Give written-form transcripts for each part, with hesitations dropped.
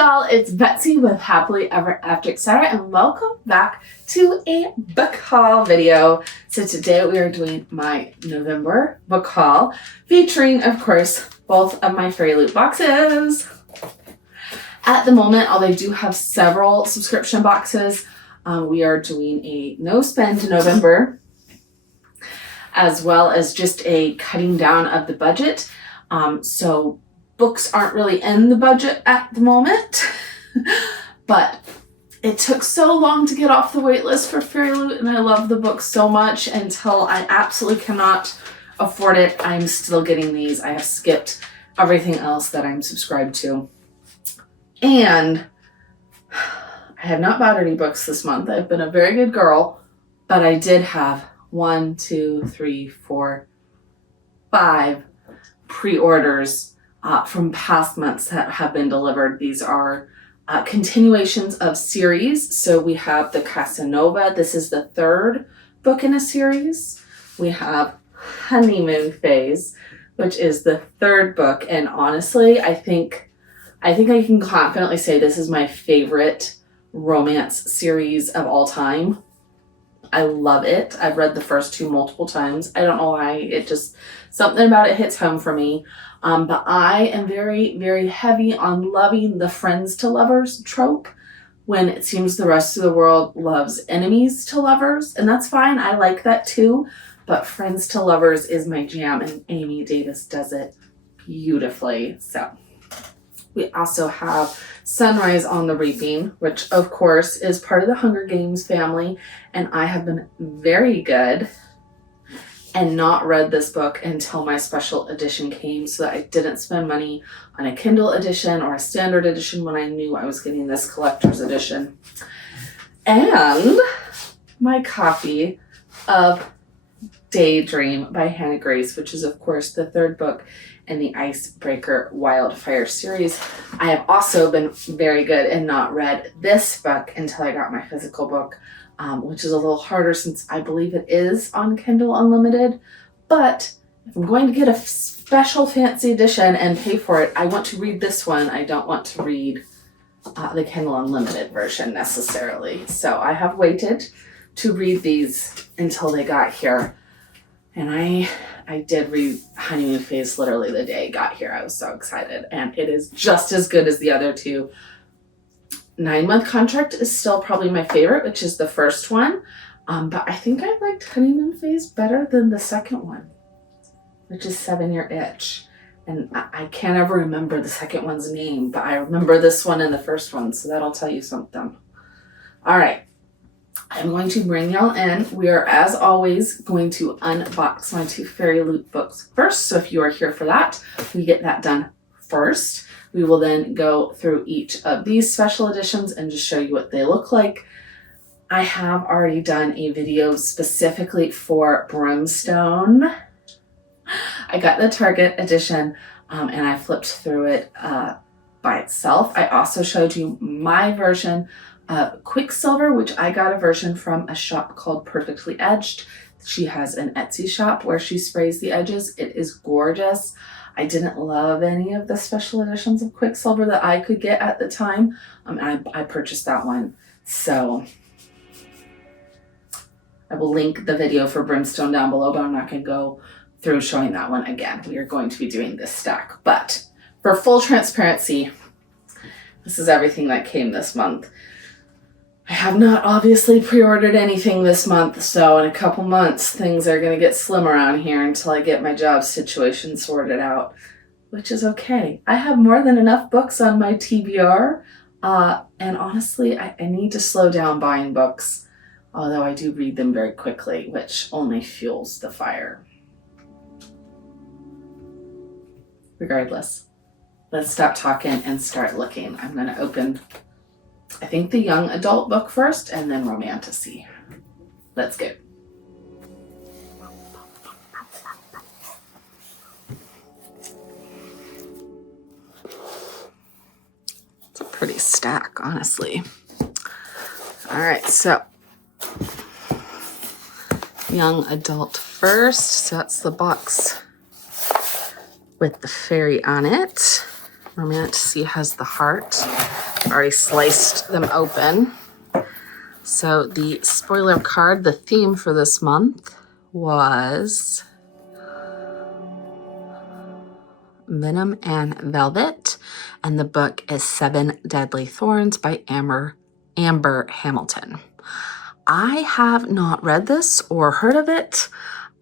y'all, it's Betsy with Happily Ever After Etc. and welcome back to a book haul video. So today we are doing my November book haul featuring, of course, both of my Fairy Loot boxes. At the moment, although I do have several subscription boxes, we are doing a no spend November as well as just a cutting down of the budget. So books aren't really in the budget at the moment, but it took so long to get off the wait list for Fairy Loot, and I love the book so much until I absolutely cannot afford it. I'm still getting these. I have skipped everything else that I'm subscribed to. And I have not bought any books this month. I've been a very good girl, but I did have 1, 2, 3, 4, 5 pre-orders from past months that have been delivered. These are continuations of series. So we have the Casanova. This is the 3rd book in a series. We have Honeymoon Phase, which is the 3rd book. And honestly, I think I can confidently say this is my favorite romance series of all time. I love it. I've read the first 2 multiple times. I don't know why. It just, something about it hits home for me. But I am very, very heavy on loving the friends to lovers trope when it seems the rest of the world loves enemies to lovers. And that's fine. I like that too. But friends to lovers is my jam, and Amy Davis does it beautifully. So we also have Sunrise on the Reaping, which of course is part of the Hunger Games family. And I have been very good and not read this book until my special edition came, so that I didn't spend money on a Kindle edition or a standard edition when I knew I was getting this collector's edition. And my copy of Daydream by Hannah Grace, which is of course the 3rd book in the Icebreaker Wildfire series. I have also been very good and not read this book until I got my physical book, which is a little harder since I believe it is on Kindle Unlimited. But if I'm going to get a special fancy edition and pay for it, I want to read this one. I don't want to read the Kindle Unlimited version necessarily. So I have waited to read these until they got here. And I did read Honeymoon Phase literally the day it got here. I was so excited. And it is just as good as the other 2. 9-Month Contract is still probably my favorite, which is the first one. But I think I liked Honeymoon Phase better than the second one, which is 7-Year Itch. And I can't ever remember the second one's name, but I remember this one and the first one, so that'll tell you something. All right. I'm going to bring y'all in. We are, as always, going to unbox my 2 Fairy Loot books first. So if you are here for that, we get that done first. We will then go through each of these special editions and just show you what they look like. I have already done a video specifically for Brimstone. I got the Target edition and I flipped through it by itself. I also showed you my version of Quicksilver, which I got a version from a shop called Perfectly Edged. She has an Etsy shop where she sprays the edges. It is gorgeous. I didn't love any of the special editions of Quicksilver that I could get at the time. I purchased that one. So I will link the video for Brimstone down below, but I'm not going to go through showing that one again. We are going to be doing this stack. But for full transparency, this is everything that came this month. I have not obviously pre-ordered anything this month, so in a couple months things are going to get slim around here until I get my job situation sorted out, which is okay. I have more than enough books on my TBR, and honestly, I need to slow down buying books, although I do read them very quickly, which only fuels the fire. Regardless, let's stop talking and start looking. I'm going to open, I think, the young adult book first and then Romantasy. Let's go. It's a pretty stack, honestly. All right, so young adult first. So that's the box with the fairy on it. Romantasy has the heart. I've already sliced them open. So the spoiler card, the theme for this month was Venom and Velvet, and the book is 7 Deadly Thorns by Amber Hamilton. I have not read this or heard of it,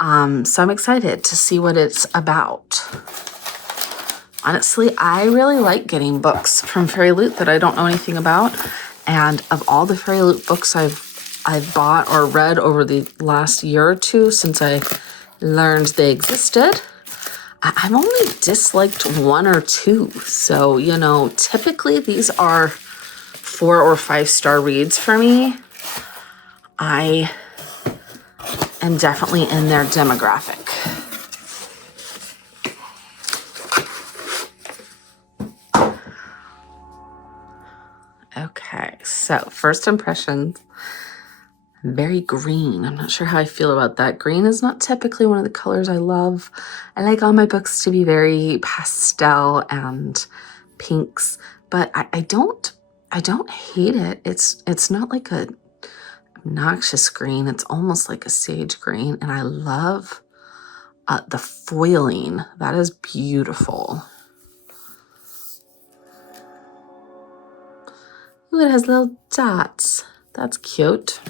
so I'm excited to see what it's about. Honestly, I really like getting books from FAIRYLOOT that I don't know anything about, and of all the FAIRYLOOT books I've bought or read over the last year or two since I learned they existed, I've only disliked 1 or 2. So, you know, typically these are 4 or 5 star reads for me. I am definitely in their demographic. Okay, so first impressions, very green. I'm not sure how I feel about that. Green is not typically one of the colors I love. I like all my books to be very pastel and pinks, but I don't hate it. It's not like a obnoxious green. It's almost like a sage green, and I love the foiling. That is beautiful. Ooh, it has little dots. That's cute.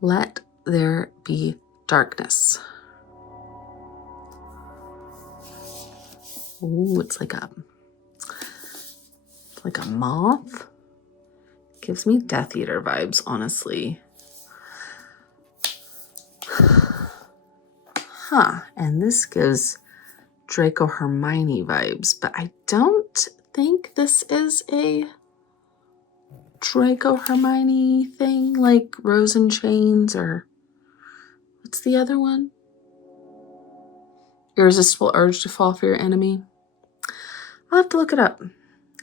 Let there be darkness. Ooh, it's like a moth. Gives me Death Eater vibes, honestly. Huh, and this gives Draco Hermione vibes, but I don't think this is a Draco Hermione thing, like Rose and Chains, or what's the other one? Irresistible Urge to Fall for Your Enemy. I'll have to look it up.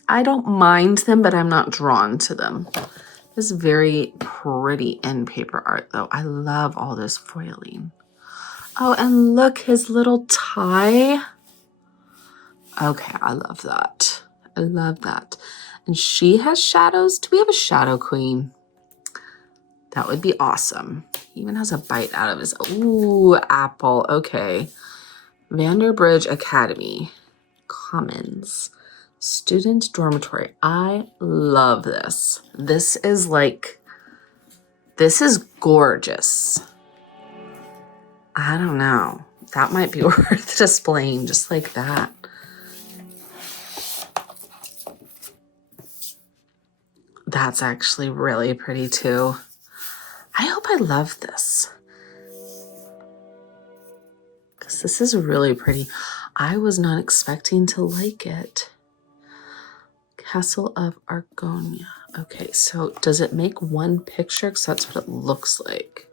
I don't mind them, but I'm not drawn to them. This is very pretty end paper art, though. I love all this foiling. Oh, and look, his little tie. Okay, I love that. I love that. And she has shadows. Do we have a shadow queen? That would be awesome. He even has a bite out of his, ooh, apple. Okay. Vanderbridge Academy. Commons. Student dormitory. I love this. This is gorgeous. I don't know. That might be worth displaying just like that. That's actually really pretty too. I hope I love this, because this is really pretty. I was not expecting to like it. Castle of Argonia. Okay, so does it make one picture? Because that's what it looks like.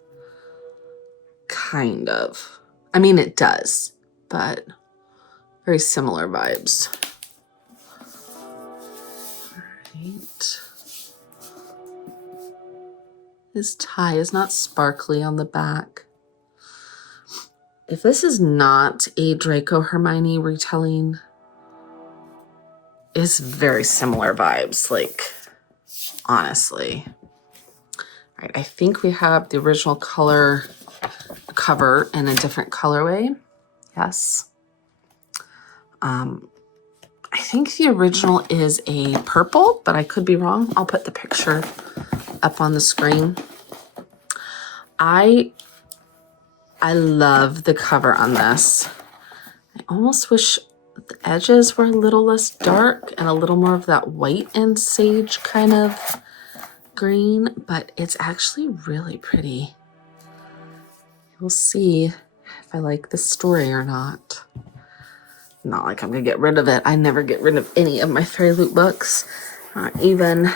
Kind of. I mean, it does, but very similar vibes. All right. His tie is not sparkly on the back. If this is not a Draco Hermione retelling, it's very similar vibes, like, honestly. All right, I think we have the original cover in a different colorway. Yes. I think the original is a purple, but I could be wrong. I'll put the picture up on the screen. I love the cover on this. I almost wish the edges were a little less dark and a little more of that white and sage kind of green, but it's actually really pretty. We'll see if I like the story or not. Not like I'm gonna get rid of it. I never get rid of any of my FAIRYLOOT books. Not even,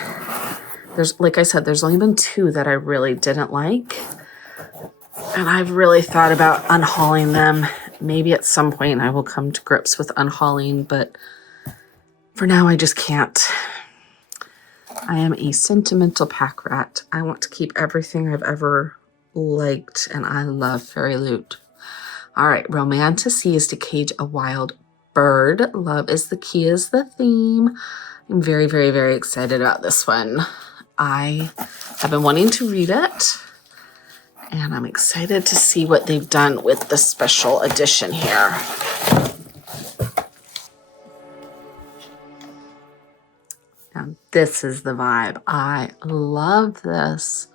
like I said, there's only been 2 that I really didn't like. And I've really thought about unhauling them. Maybe at some point I will come to grips with unhauling, but for now I just can't. I am a sentimental pack rat. I want to keep everything I've ever liked, and I love FAIRYLOOT. All right, Romantasy is to cage a wild bird. Love is the key is the theme. I'm very, very, very excited about this one. I have been wanting to read it, and I'm excited to see what they've done with the special edition here. Now, this is the vibe. I love this.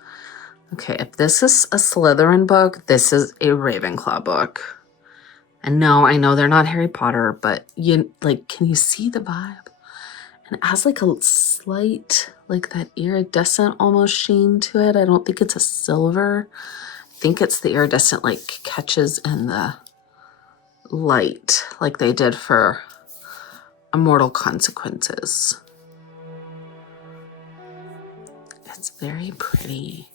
Okay, if this is a Slytherin book, this is a Ravenclaw book. And no, I know they're not Harry Potter, but can you see the vibe? And it has like a slight, like that iridescent almost sheen to it. I don't think it's a silver. I think it's the iridescent like catches in the light like they did for Immortal Consequences. It's very pretty.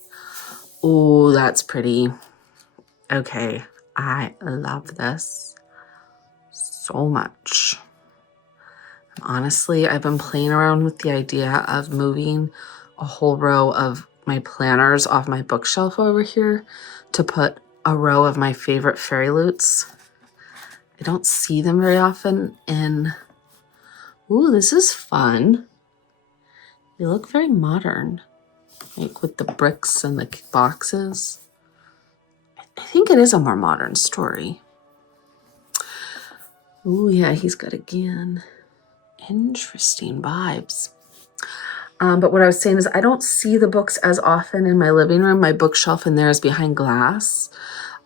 Oh, that's pretty. Okay, I love this so much. Honestly, I've been playing around with the idea of moving a whole row of my planners off my bookshelf over here to put a row of my favorite FAIRYLOOTs. I don't see them very often in... Ooh, this is fun. They look very modern, like with the bricks and the boxes. I think it is a more modern story. Ooh, yeah, he's got again. Interesting vibes. But what I was saying is I don't see the books as often in my living room. My bookshelf in there is behind glass.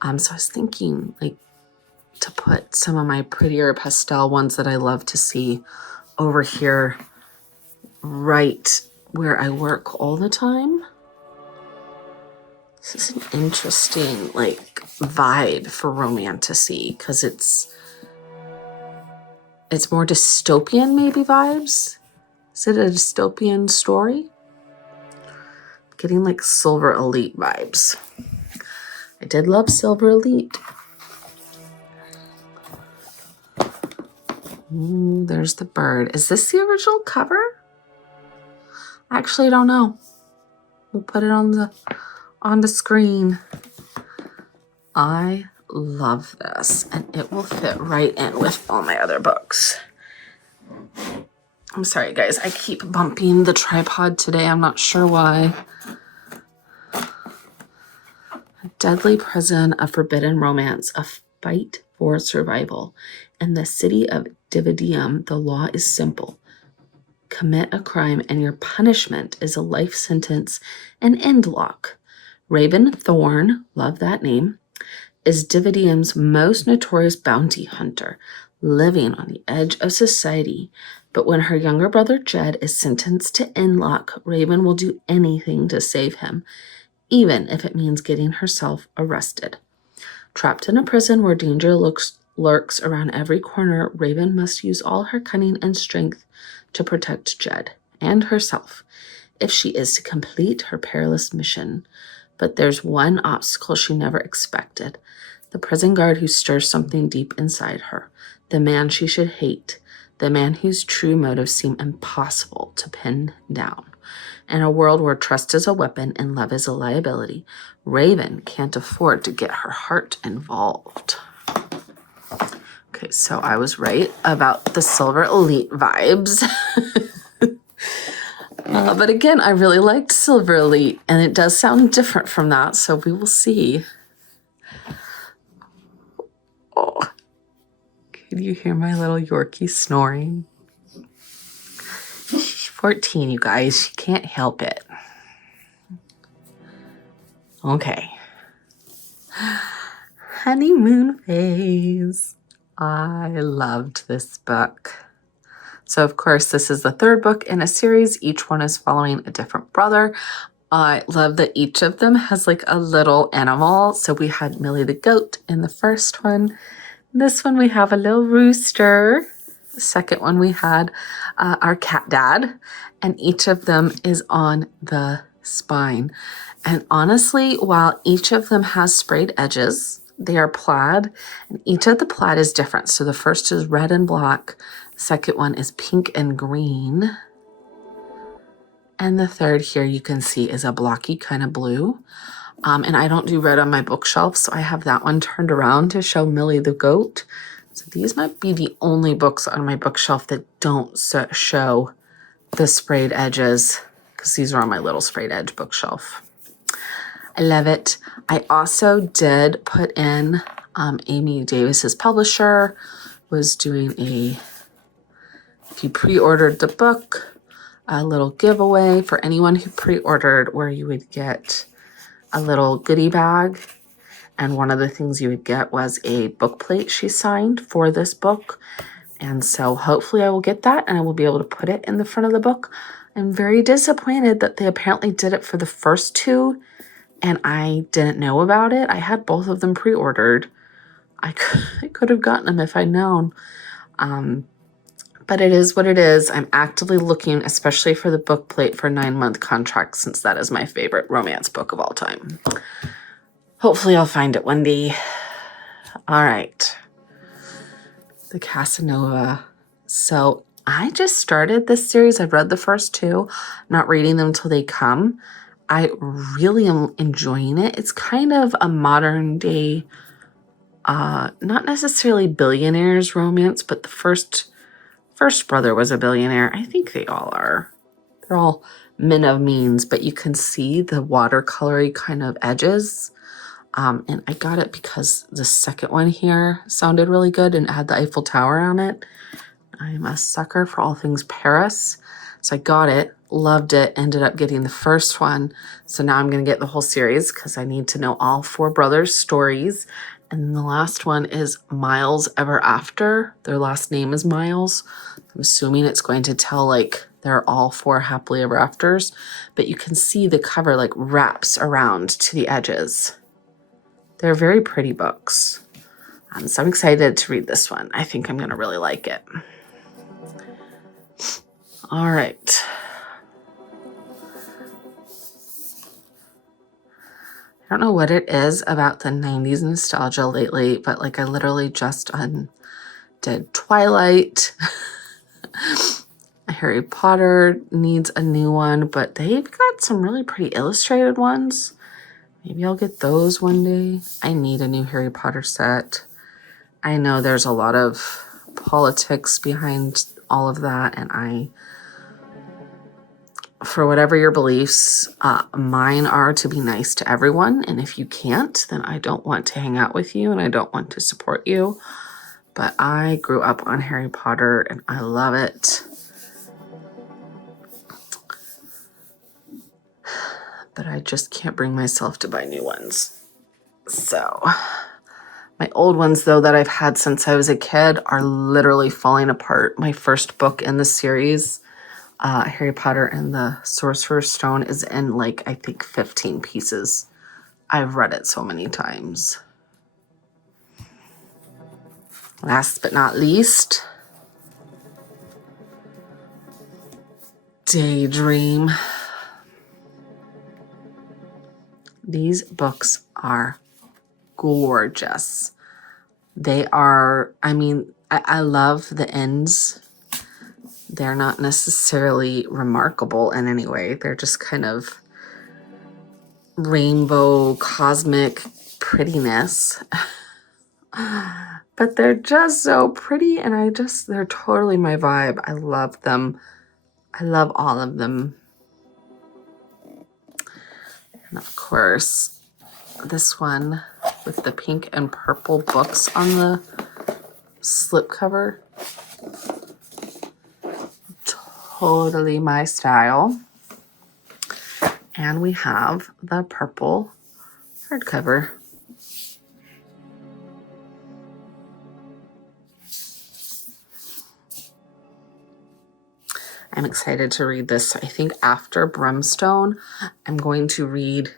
So I was thinking like to put some of my prettier pastel ones that I love to see over here right where I work all the time. This is an interesting like vibe for Romantasy because it's more dystopian maybe vibes. Is it a dystopian story? Getting like Silver Elite vibes. I did love Silver Elite. Ooh, there's the bird. Is this the original cover? I actually don't know. We'll put it on the screen. I love this, and it will fit right in with all my other books. I'm sorry, guys. I keep bumping the tripod today. I'm not sure why. A deadly prison, a forbidden romance, a fight for survival. In the city of Dividium, the law is simple. Commit a crime and your punishment is a life sentence and end lock. Raven Thorn, love that name, is Dividium's most notorious bounty hunter, living on the edge of society. But when her younger brother Jed is sentenced to end-lock, Raven will do anything to save him, even if it means getting herself arrested. Trapped in a prison where danger lurks around every corner, Raven must use all her cunning and strength to protect Jed and herself if she is to complete her perilous mission. But there's one obstacle she never expected. The prison guard who stirs something deep inside her. The man she should hate. The man whose true motives seem impossible to pin down. In a world where trust is a weapon and love is a liability, Raven can't afford to get her heart involved. Okay, so I was right about the Silver Elite vibes. But again, I really liked Silver Elite, and it does sound different from that, so we will see. Oh, can you hear my little Yorkie snoring? She's 14, you guys. She can't help it. Okay. Honeymoon Phase. I loved this book. So, of course, this is the third book in a series. Each one is following a different brother. I love that each of them has like a little animal. So we had Millie the goat in the first one. This one we have a little rooster. The second one we had our cat dad. And each of them is on the spine. And honestly, while each of them has sprayed edges, they are plaid. And each of the plaid is different. So the first is red and black. Second one is pink and green. And the third here you can see is a blocky kind of blue. And I don't do red on my bookshelf, so I have that one turned around to show Millie the goat. So these might be the only books on my bookshelf that don't show the sprayed edges, because these are on my little sprayed edge bookshelf. I love it. I also did put in Amy Davis's publisher was doing if you pre-ordered the book, a little giveaway for anyone who pre-ordered, where you would get a little goodie bag. And one of the things you would get was a book plate she signed for this book. And so hopefully I will get that and I will be able to put it in the front of the book. I'm very disappointed that they apparently did it for the first two and I didn't know about it. I had both of them pre-ordered. I could have gotten them if I'd known. But it is what it is. I'm actively looking, especially for the book plate, for a 9-month contract, since that is my favorite romance book of all time. Hopefully I'll find it one day. All right. The Casanova. So I just started this series. I've read the first two, not reading them till they come. I really am enjoying it. It's kind of a modern day, not necessarily billionaires romance, but the first brother was a billionaire. I think they all are. They're all men of means, but you can see the watercolory kind of edges. And I got it because the second one here sounded really good and it had the Eiffel Tower on it. I'm a sucker for all things Paris. So I got it, loved it, ended up getting the first one. So now I'm going to get the whole series because I need to know all 4 brothers' stories. And then the last one is Miles Ever After. Their last name is Miles. I'm assuming it's going to tell like they're all 4 happily ever afters. But you can see the cover like wraps around to the edges. They're very pretty books. So I'm excited to read this one. I think I'm going to really like it. All right. I don't know what it is about the 90s nostalgia lately, but like I literally just did Twilight. Harry Potter needs a new one, but they've got some really pretty illustrated ones. Maybe I'll get those one day. I need a new Harry Potter set. I know there's a lot of politics behind all of that, and for whatever your beliefs, mine are to be nice to everyone, and if you can't, then I don't want to hang out with you, and I don't want to support you. But I grew up on Harry Potter, and I love it. But I just can't bring myself to buy new ones. So my old ones, though, that I've had since I was a kid are literally falling apart. My first book in the series, Harry Potter and the Sorcerer's Stone, is in like, I think 15 pieces. I've read it so many times. Last but not least, Daydream. These books are gorgeous. They are, I mean, I love the ends. They're not necessarily remarkable in any way. They're just kind of rainbow, cosmic prettiness. But they're just so pretty, and they're totally my vibe. I love them. I love all of them. And of course, this one with the pink and purple books on the slipcover. Totally my style. And we have the purple hardcover. I'm excited to read this. I think after Brimstone, I'm going to read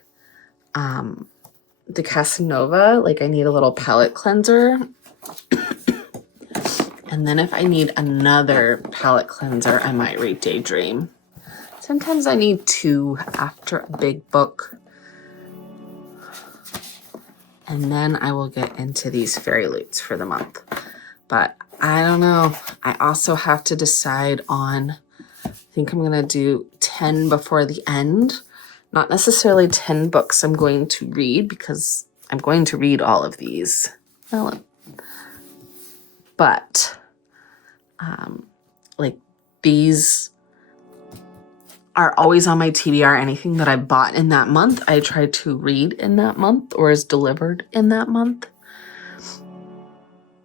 the Casanova. Like, I need a little palette cleanser. And then if I need another palette cleanser, I might read Daydream. Sometimes I need 2 after a big book. And then I will get into these FAIRYLOOTs for the month. But I don't know. I also have to decide on, I think I'm going to do 10 before the end. Not necessarily 10 books I'm going to read, because I'm going to read all of these. Well, but like these are always on my TBR. Anything that I bought in that month, I try to read in that month or is delivered in that month.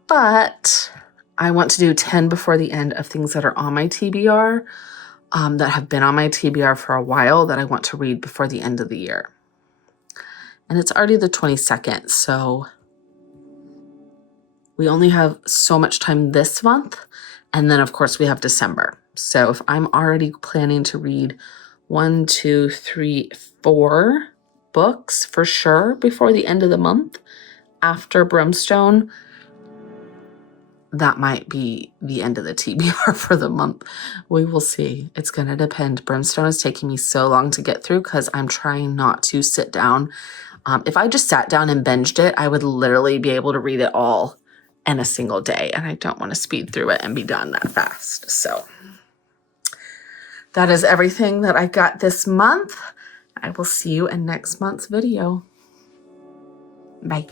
But I want to do 10 before the end of things that are on my TBR, that have been on my TBR for a while, that I want to read before the end of the year. And it's already the 22nd, so we only have so much time this month. And then, of course, we have December. So if I'm already planning to read 1, 2, 3, 4 books for sure before the end of the month after Brimstone, that might be the end of the TBR for the month. We will see. It's going to depend. Brimstone is taking me so long to get through because I'm trying not to sit down. If I just sat down and binged it, I would literally be able to read it all in a single day. And I don't want to speed through it and be done that fast. So that is everything that I got this month. I will see you in next month's video. Bye.